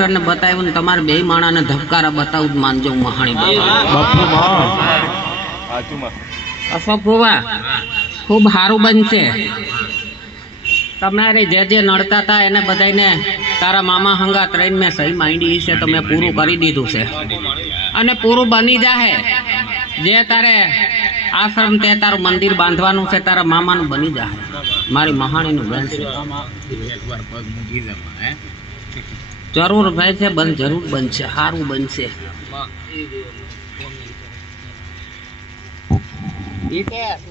Master ને બતાવ્યું ને તમારે બે માણા ને ધબકારા બતાવું માનજો મહાણી બાપુ ખૂબ સારું બનશે. તમારે જે જે નડતા હતા એને બધાને તારા મામા હંગા ત્રણ મેં સહી માંડી છે તો મેં પૂરું કરી દીધું છે અને પૂરું બની જાહે. જે તારે આશ્રમ તે તારું મંદિર બાંધવાનું છે તારા મામાનું બની જાહે. મારી મહાણીનું બનશે જરૂર ભાઈ છે જરૂર બનશે સારું બનશે.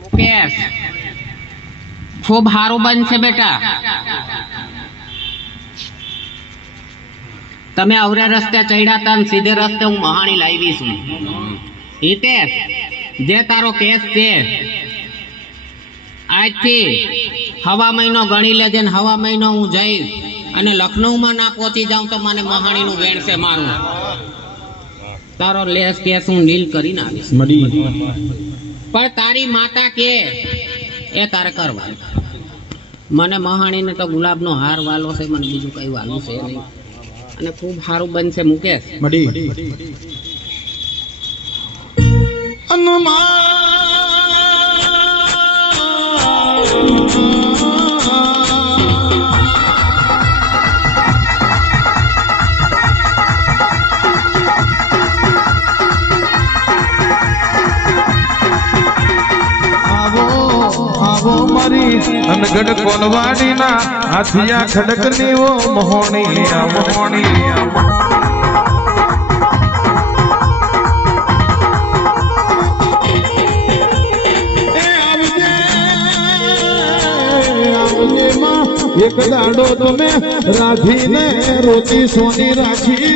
મુકેશ ખૂબ સારું બનશે બેટા. તમે અવરે રસ્તે ચડ્યા હતા સીધે રસ્તે હું મહાણી લાવી છું. હિતેશ જે તારો કેસ છે આજથી હવા મહિનો ગણી લેજે ને હવા મહિનો હું જઈશ અને લખનઉમાં ના પહોંચી જાઉં તો મને મહાણીનું વેણ છે મારું. તારો લેસ કેસ હું નીલ કરીને આવીશ. પણ તારી માતા કે એ તારે કરવા. મને મહાણીને તો ગુલાબનો હાર વાલો છે, મને બીજું કઈ વાલું છે નહીં અને ખૂબ સારું બનશે. મુકેશ અનગઢ કોલવાડી ના હાથિયા ખડક ની ઓ મોહણી એક દાડો તમે રાધીને રોતી સોની રાખી